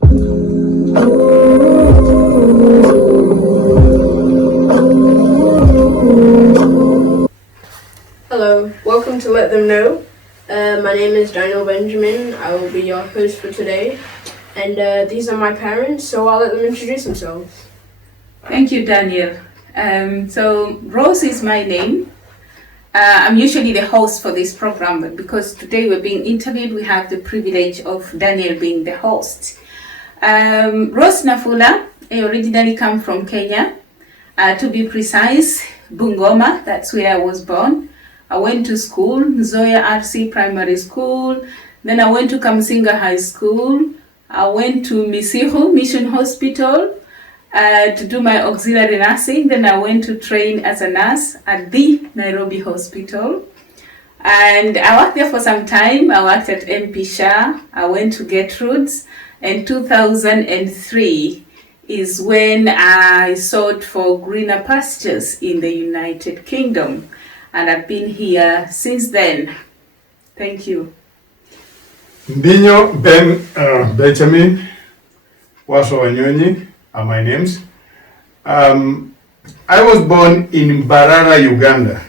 Hello, welcome to Let Them Know. My name is Daniel Benjamin. I will be your host for today. And these are my parents, so I'll let them introduce themselves. Thank you, Daniel. So Rose is my name. I'm usually the host for this program, but because today we're being interviewed, we have the privilege of Daniel being the host. Rose Nafula, I originally come from Kenya. To be precise, Bungoma, that's where I was born. I went to school, Nzoia RC Primary School. Then I went to Kamsinga High School. I went to Misihu Mission Hospital to do my auxiliary nursing. Then I went to train as a nurse at the Nairobi Hospital. And I worked there for some time. I worked at MP Shah. I went to Gertrude's. And 2003 is when I sought for greener pastures in the United Kingdom. And I've been here since then. Thank you. Mbinyo Ben Benjamin Waso Wanyonyi are my names. I was born in Mbarara, Uganda,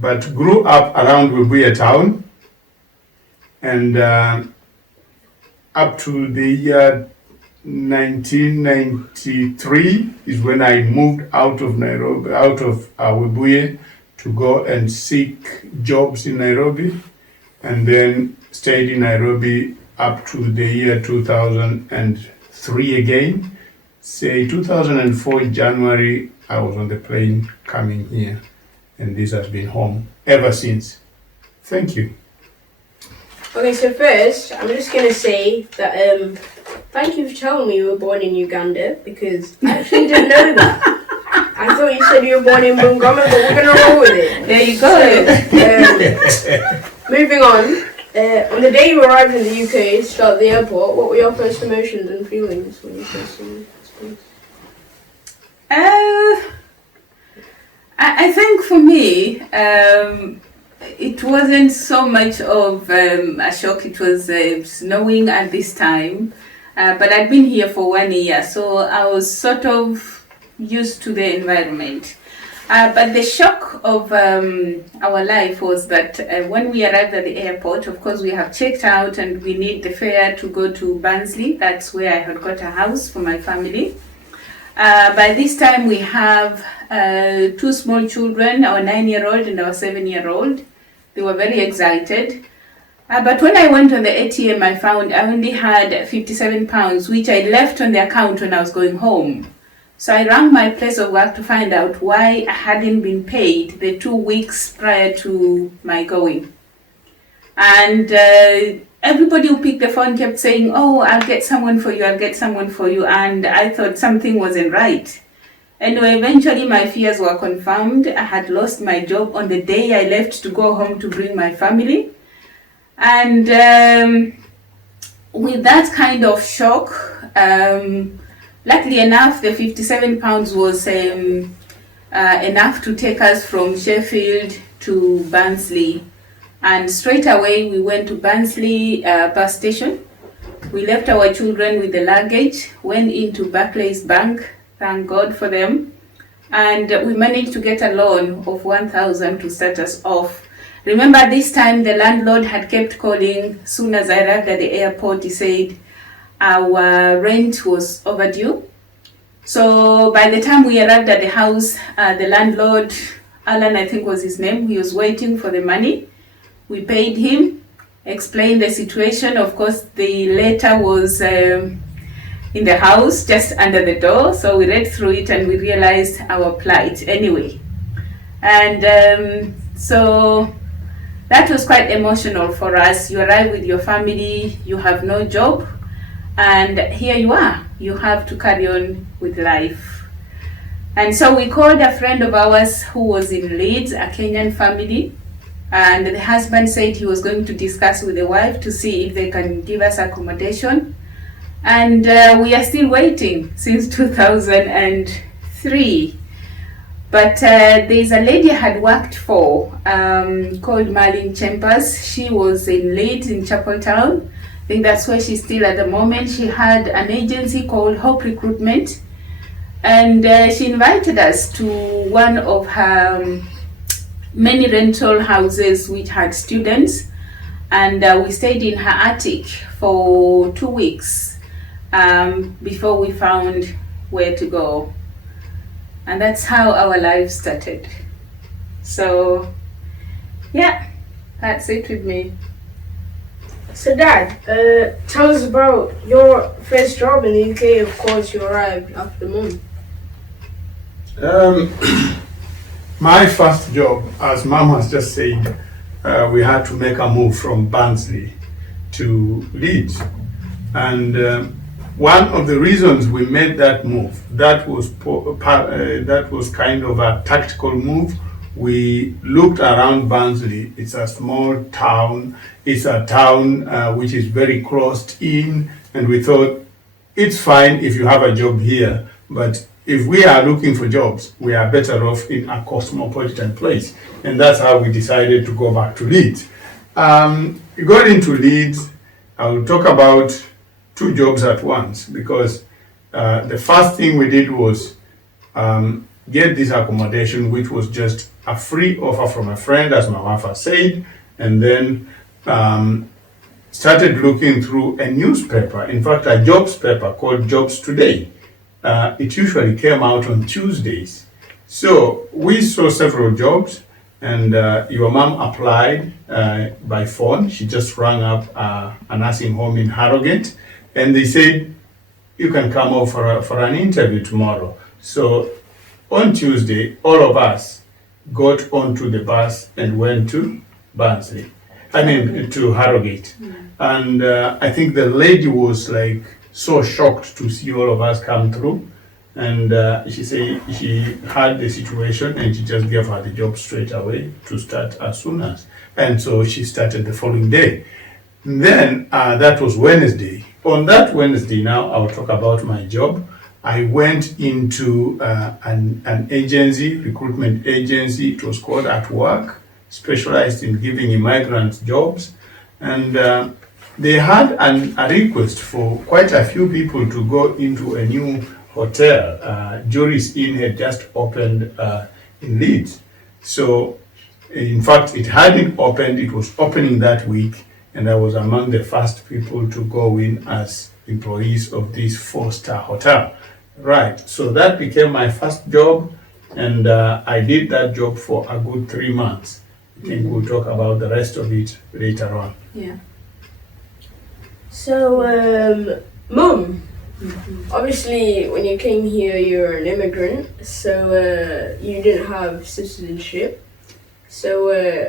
but grew up around Webuye town, and up to the year 1993 is when I moved out of Nairobi, out of Webuye, to go and seek jobs in Nairobi, and then stayed in Nairobi up to the year 2003 again. Say 2004 January, I was on the plane coming here, and this has been home ever since. Thank you. Okay, so first, I'm just going to say that thank you for telling me you were born in Uganda, because I actually didn't know that. I thought you said you were born in Bungoma, but we're going to roll with it. There you go. So, moving on the day you arrived in the UK, at the airport, what were your first emotions and feelings when you first saw this place? I think for me, it wasn't so much of a shock. It was snowing at this time, but I'd been here for 1 year, so I was sort of used to the environment. But the shock of our life was that when we arrived at the airport, of course, we have checked out and we need the fare to go to Barnsley. That's where I had got a house for my family. By this time, we have 2 small children, our 9-year-old and our 7-year-old. They were very excited. But when I went on the ATM, I found I only had £57, which I left on the account when I was going home. So I rang my place of work to find out why I hadn't been paid the 2 weeks prior to my going. And everybody who picked the phone kept saying, "Oh, I'll get someone for you, I'll get someone for you." And I thought something wasn't right. Anyway, eventually my fears were confirmed. I had lost my job on the day I left to go home to bring my family. And with that kind of shock, luckily enough, the £57 was enough to take us from Sheffield to Barnsley. And straight away we went to Barnsley bus station. We left our children with the luggage, went into Barclays Bank, thank God for them. And we managed to get a loan of 1,000 to start us off. Remember, this time the landlord had kept calling. Soon as I arrived at the airport, he said our rent was overdue. So by the time we arrived at the house, the landlord, Alan I think was his name, he was waiting for the money. We paid him, explained the situation. Of course, the letter was in the house, just under the door. So we read through it and we realized our plight anyway. And so that was quite emotional for us. You arrive with your family, you have no job, and here you are. You have to carry on with life. And so we called a friend of ours who was in Leeds, a Kenyan family. And the husband said he was going to discuss with the wife to see if they can give us accommodation. And we are still waiting since 2003. But there's a lady I had worked for called Marlene Chambers. She was in Leeds in Chapel Town. think that's where she's still at the moment. She had an agency called Hope Recruitment, and she invited us to one of her many rental houses which had students, and we stayed in her attic for 2 weeks before we found where to go. And that's how our life started. So yeah, that's it with me. So Dad, tell us about your first job in the UK. Of course, you arrived after Mum. My first job, as Mom has just said, we had to make a move from Barnsley to Leeds. And one of the reasons we made that move, that was kind of a tactical move. We looked around Barnsley. It's a small town. It's a town which is very closed in, and we thought it's fine if you have a job here, but if we are looking for jobs, we are better off in a cosmopolitan place. And that's how we decided to go back to Leeds. We got into Leeds. I will talk about 2 jobs at once, because the first thing we did was get this accommodation, which was just a free offer from a friend, as my wife has said, and then started looking through a newspaper, in fact a jobs paper called Jobs Today. It usually came out on Tuesdays. So we saw several jobs, and your mom applied by phone. She just rang up a nursing home in Harrogate, and they said, you can come over for an interview tomorrow. So on Tuesday, all of us got onto the bus and went to Barnsley. To Harrogate. And I think the lady was like so shocked to see all of us come through. And she said she had the situation and she just gave her the job straight away to start as soon as. And so she started the following day. And then that was Wednesday. On that Wednesday, now I'll talk about my job. I went into an agency, recruitment agency. It was called At Work, specialized in giving immigrants jobs. And they had a request for quite a few people to go into a new hotel. Joris Inn had just opened in Leeds. So, in fact, it hadn't opened, it was opening that week, and I was among the first people to go in as employees of this 4-star hotel. Right, so that became my first job, and I did that job for a good 3 months. I think we'll talk about the rest of it later on. Yeah. So, Mum, obviously when you came here you're an immigrant, so you didn't have citizenship. So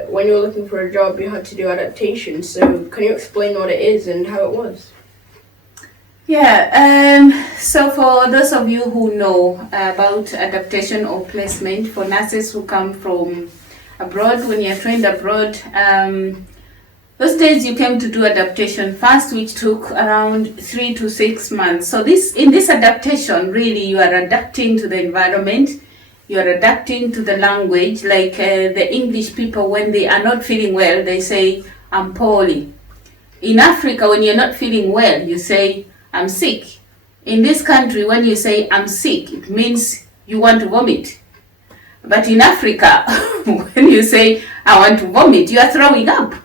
when you were looking for a job you had to do adaptation. So can you explain what it is and how it was? Yeah, so for those of you who know about adaptation or placement for nurses who come from abroad, when you're trained abroad, those days you came to do adaptation first, which took around 3 to 6 months. So in this adaptation, really you are adapting to the environment, you are adapting to the language. Like the English people, when they are not feeling well, they say, I'm poorly. In Africa, when you're not feeling well, you say, I'm sick. In this country, when you say, I'm sick, it means you want to vomit. But in Africa, when you say, I want to vomit, you are throwing up.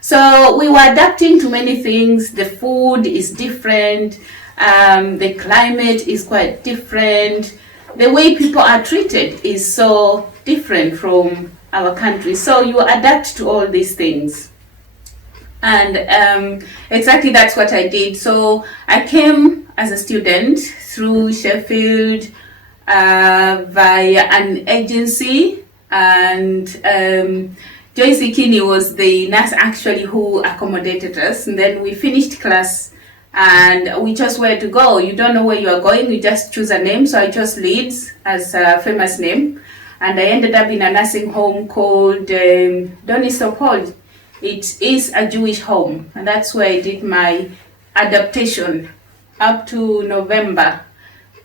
So we were adapting to many things. The food is different. The climate is quite different. The way people are treated is so different from our country. So you adapt to all these things. And exactly that's what I did. So I came as a student through Sheffield via an agency, and Joyce Ikini was the nurse actually who accommodated us. And then we finished class and we chose where to go. You don't know where you are going, you just choose a name. So I chose Leeds as a famous name, and I ended up in a nursing home called Donistopol. It is a Jewish home, and that's where I did my adaptation up to November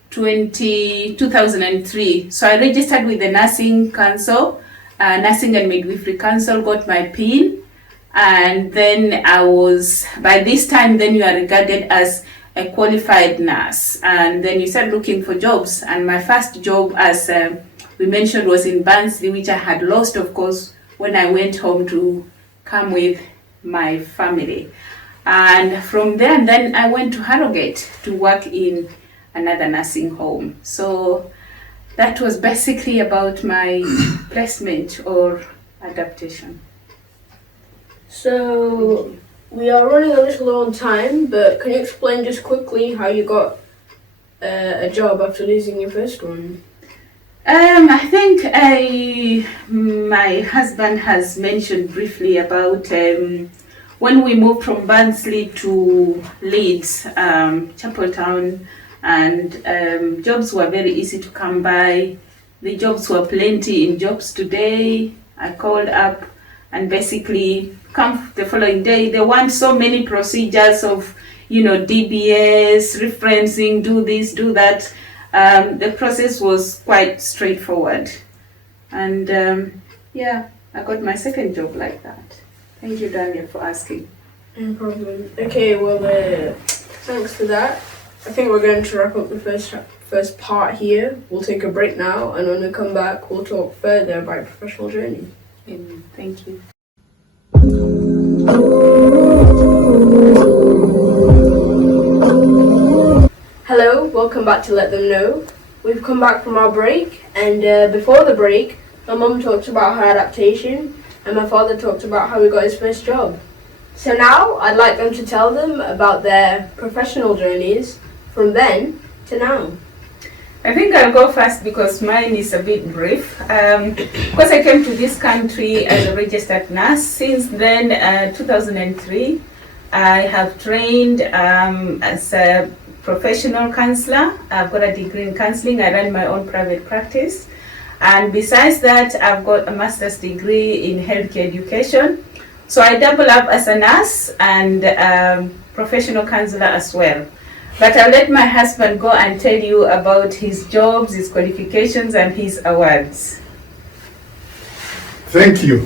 2003. So I registered with the Nursing Council, Nursing and Midwifery Council, got my PIN, And then by this time, then you are regarded as a qualified nurse. And then you start looking for jobs. And my first job, as we mentioned, was in Barnsley, which I had lost, of course, when I went home to come with my family. And from there, then I went to Harrogate to work in another nursing home. So that was basically about my placement or adaptation. So we are running a little low on time, but can you explain just quickly how you got a job after losing your first one? I think my husband has mentioned briefly about when we moved from Barnsley to Leeds, Chapeltown, and jobs were very easy to come by. The jobs were plenty in Jobs Today. I called up and basically come the following day. There weren't so many procedures of, DBS, referencing, do this, do that. The process was quite straightforward. And I got my second job like that. Thank you, Daniel, for asking. No problem. Okay, well, thanks for that. I think we're going to wrap up the first part here. We'll take a break now, and when we come back, we'll talk further about professional journey. Thank you. Hello, welcome back to Let Them Know. We've come back from our break, and before the break, my mum talked about her adaptation, and my father talked about how he got his first job. So now, I'd like them to tell them about their professional journeys from then to now. I think I'll go first because mine is a bit brief. Because I came to this country as a registered nurse. Since then, 2003, I have trained as a professional counselor. I've got a degree in counseling. I run my own private practice. And besides that, I've got a master's degree in healthcare education. So I double up as a nurse and professional counselor as well. But I'll let my husband go and tell you about his jobs, his qualifications, and his awards. Thank you.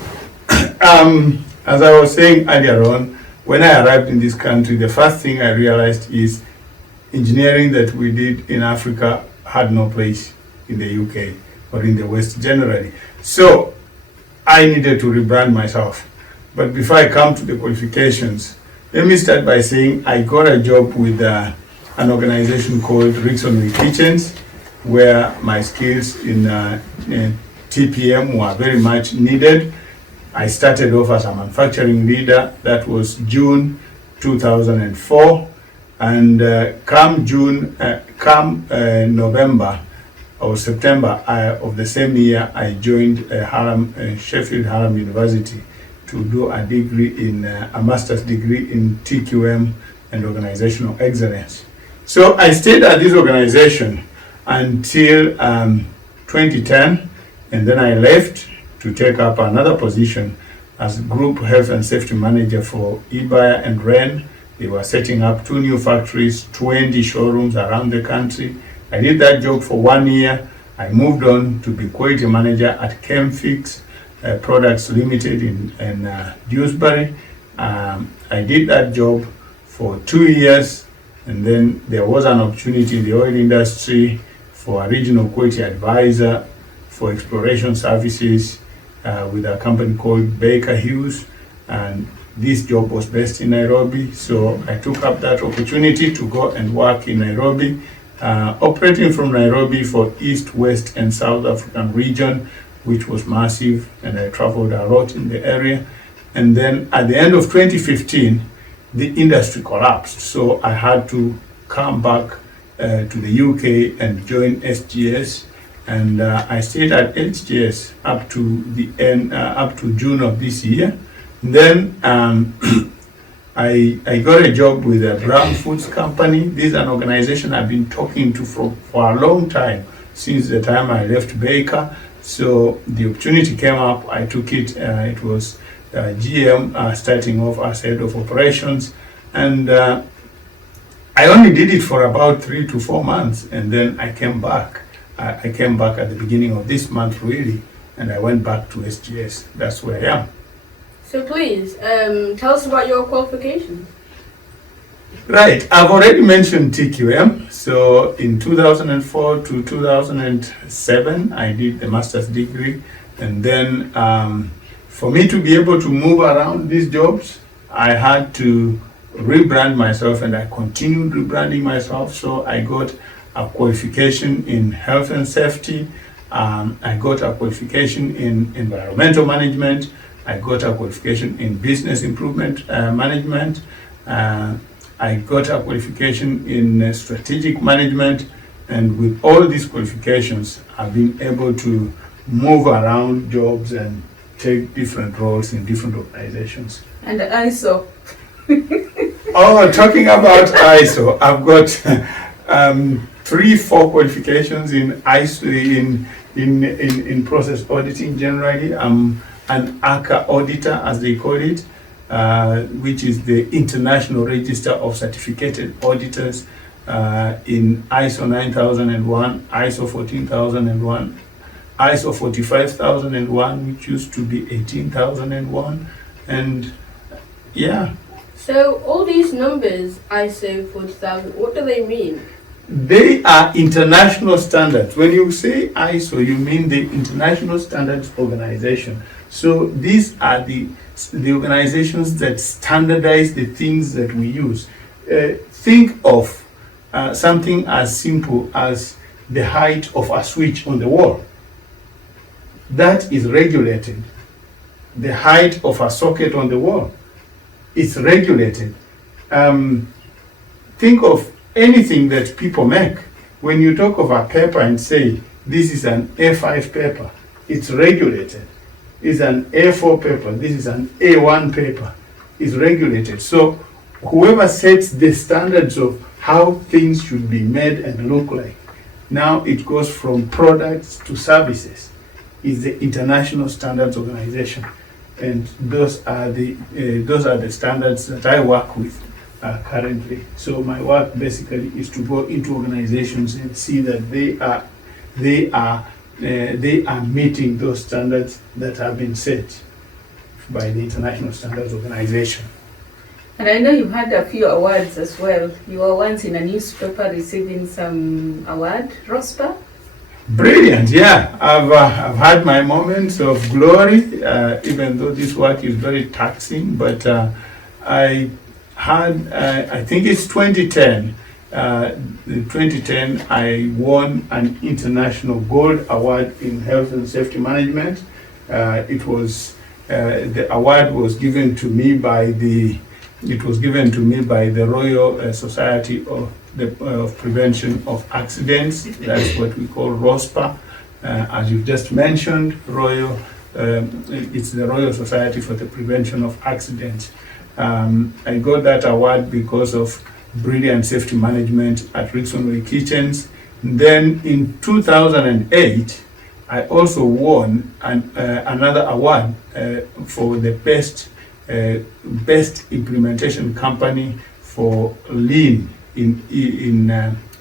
As I was saying earlier on, when I arrived in this country, the first thing I realized is engineering that we did in Africa had no place in the UK or in the West generally. So I needed to rebrand myself. But before I come to the qualifications, let me start by saying I got a job with an organization called Rickson Kitchens, where my skills in TPM were very much needed. I started off as a manufacturing leader. That was June 2004, and come November or September of the same year, I joined Sheffield Hallam University to do a degree a master's degree in TQM and organizational excellence. So I stayed at this organization until 2010, and then I left to take up another position as Group Health and Safety Manager for eBuyer and Wren. They were setting up 2 new factories, 20 showrooms around the country. I did that job for 1 year. I moved on to be quality manager at Chemfix Products Limited in Dewsbury. I did that job for 2 years, and then there was an opportunity in the oil industry for a regional quality advisor for exploration services with a company called Baker Hughes, and this job was based in Nairobi. So I took up that opportunity to go and work in Nairobi, operating from Nairobi for East, West, and South African region, which was massive, and I traveled a lot in the area. And then at the end of 2015, the industry collapsed, so I had to come back to the UK and join SGS, and I stayed at SGS up to June of this year. And then I got a job with a Brown Foods company. This is an organization I've been talking to for a long time, since the time I left Baker. So the opportunity came up, I took it. It was GM starting off as head of operations, and I only did it for about 3 to 4 months, and then I came back. I came back at the beginning of this month, really, and I went back to SGS. That's where I am. So please, tell us about your qualifications. Right, I've already mentioned TQM. So in 2004 to 2007, I did the master's degree. And then for me to be able to move around these jobs, I had to rebrand myself, and I continued rebranding myself. So I got a qualification in health and safety. I got a qualification in environmental management. I got a qualification in business improvement management. I got a qualification in strategic management, and with all these qualifications, I've been able to move around jobs and take different roles in different organizations. And ISO. Oh, talking about ISO, I've got 3-4 qualifications in ISO in process auditing. Generally, I'm an ACA auditor, as they call it, which is the International Register of Certificated Auditors, in ISO 9001, ISO 14001, ISO 45001, which used to be 18001, and yeah. So all these numbers, ISO 40,000, what do they mean? They are international standards. When you say ISO, you mean the International Standards Organization. So these are the organizations that standardize the things that we use. Think of something as simple as the height of a switch on the wall. That is regulated. The height of a socket on the wall, it's regulated. Think of anything that people make. When you talk of a paper and say, this is an A5 paper, it's regulated. It's an A4 paper, this is an A1 paper, it's regulated. So whoever sets the standards of how things should be made and look like, now it goes from products to services, is the International Standards Organization. And those are the standards that I work with currently. So my work basically is to go into organizations and see that they are meeting those standards that have been set by the International Standards Organization. And I know you've had a few awards as well. You were once in a newspaper receiving some award, ROSPA. Brilliant, yeah. I've had my moments of glory, even though this work is very taxing, but I think it's 2010. 2010, I won an international gold award in health and safety management. The award was given to me by the Royal Society of Prevention of Accidents. That's what we call ROSPA. As you've just mentioned, it's the Royal Society for the Prevention of Accidents. I got that award because of brilliant safety management at Rickson Kitchens. Then in 2008, I also won another award for the best implementation company for Lean in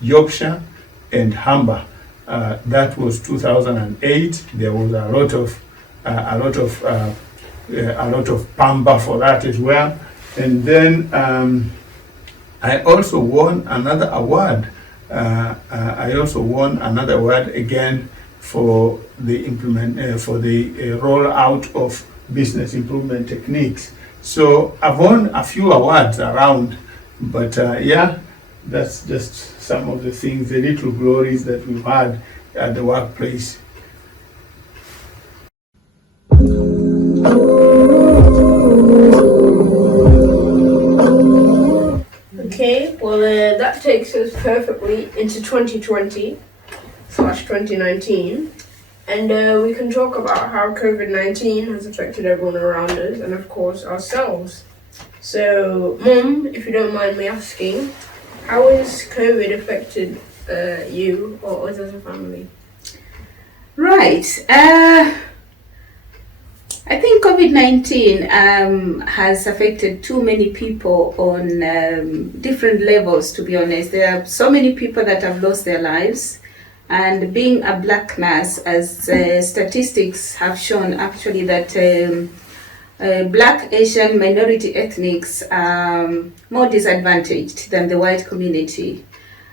Yorkshire and Humber. That was 2008. There was a lot of pamba for that as well. And then I also won another award. Again for the rollout of business improvement techniques. So I've won a few awards around, but that's just some of the things, the little glories that we've had at the workplace. Okay, well that takes us perfectly into 2020/2019, and we can talk about how COVID-19 has affected everyone around us and of course ourselves. So, Mum, if you don't mind me asking, how has COVID affected you or us as a family? Right. I think COVID-19 has affected too many people on different levels, to be honest. There are so many people that have lost their lives. And being a black nurse, as statistics have shown actually that Black, Asian, minority ethnics are more disadvantaged than the white community.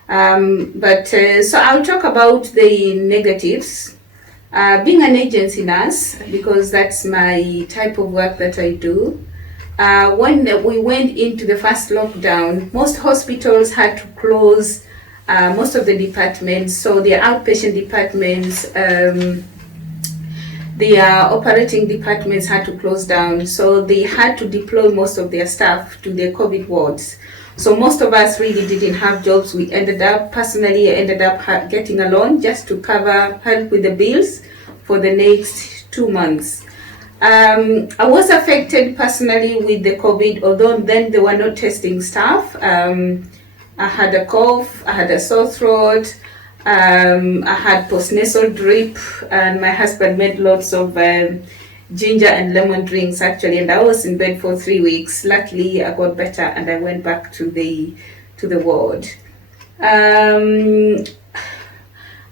So I'll talk about the negatives. Being an agency nurse, because that's my type of work that I do. When we went into the first lockdown, most hospitals had to close most of the departments. So the outpatient departments, the operating departments had to close down. So they had to deploy most of their staff to their COVID wards. So most of us really didn't have jobs. We ended up getting a loan just to help with the bills for the next 2 months. I was affected personally with the COVID, although then they were not testing staff. I had a cough, I had a sore throat, I had postnasal drip, and my husband made lots of ginger and lemon drinks actually, and I was in bed for 3 weeks. Luckily, I got better and I went back to the ward. I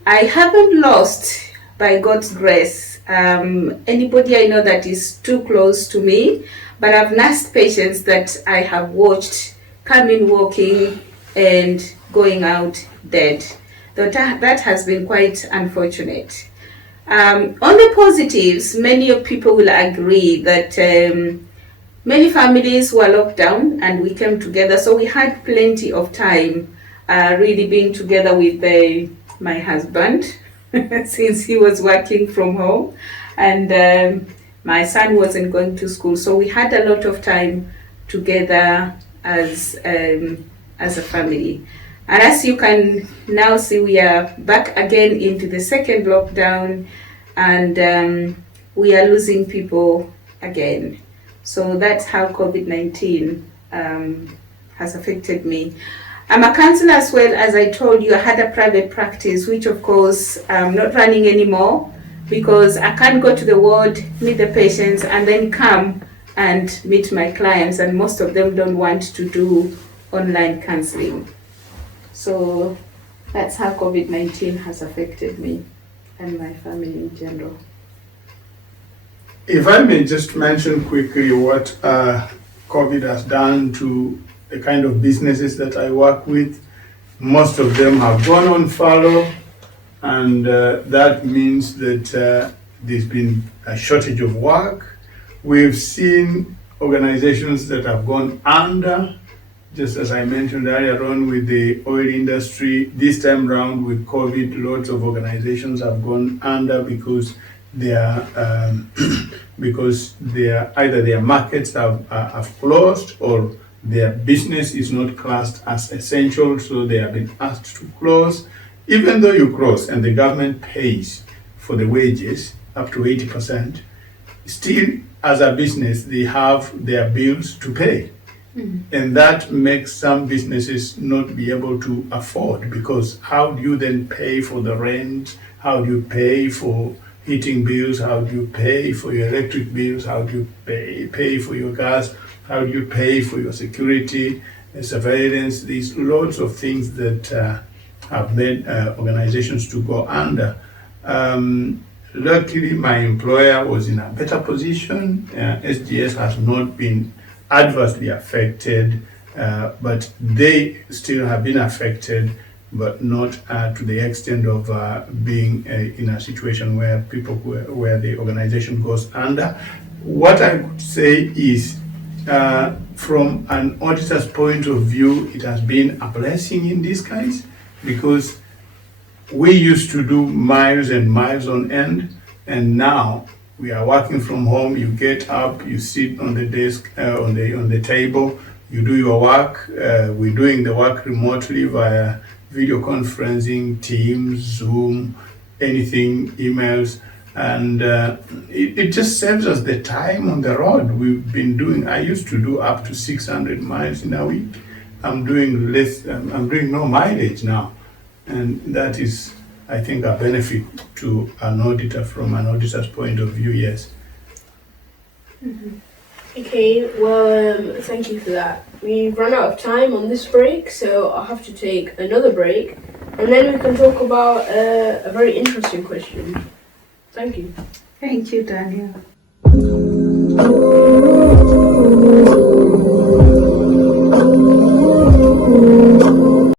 haven't lost, by God's grace, anybody I know that is too close to me, but I've nursed patients that I have watched come in walking and going out dead. That has been quite unfortunate. On the positives, many people will agree that many families were locked down and we came together, so we had plenty of time really being together with my husband since he was working from home, and my son wasn't going to school, so we had a lot of time together as a family. And as you can now see, we are back again into the second lockdown, and we are losing people again. So that's how COVID-19 has affected me. I'm a counselor as well. As I told you, I had a private practice, which of course I'm not running anymore because I can't go to the ward, meet the patients, and then come and meet my clients, and most of them don't want to do online counseling. So that's how COVID-19 has affected me and my family in general. If I may just mention quickly what COVID has done to the kind of businesses that I work with. Most of them have gone on furlough, and that means that there's been a shortage of work. We've seen organizations that have gone under, just as I mentioned earlier on with the oil industry. This time round with COVID, lots of organizations have gone under because either their markets have closed or their business is not classed as essential, so they have been asked to close. Even though you close and the government pays for the wages up to 80%, still as a business they have their bills to pay. And that makes some businesses not be able to afford, because how do you then pay for the rent? How do you pay for heating bills? How do you pay for your electric bills? How do you pay for your gas? How do you pay for your security, surveillance? There's lots of things that have made organizations to go under. Luckily, my employer was in a better position. SGS has not been adversely affected, but they still have been affected, but not to the extent of being in a situation where where the organization goes under. What I would say is, from an auditor's point of view, it has been a blessing in disguise, because we used to do miles and miles on end, and now we are working from home. You get up, you sit on the desk, on the table, you do your work. We're doing the work remotely via video conferencing, Teams, Zoom, anything, emails, and it just saves us the time on the road. We've been doing, I used to do up to 600 miles in a week. I'm doing less, I'm doing no mileage now. And that is, I think, a benefit to an auditor from an auditor's point of view, yes. Okay, well, thank you for that. We've run out of time on this break, so I'll have to take another break, and then we can talk about a very interesting question. Thank you. Thank you, Daniel.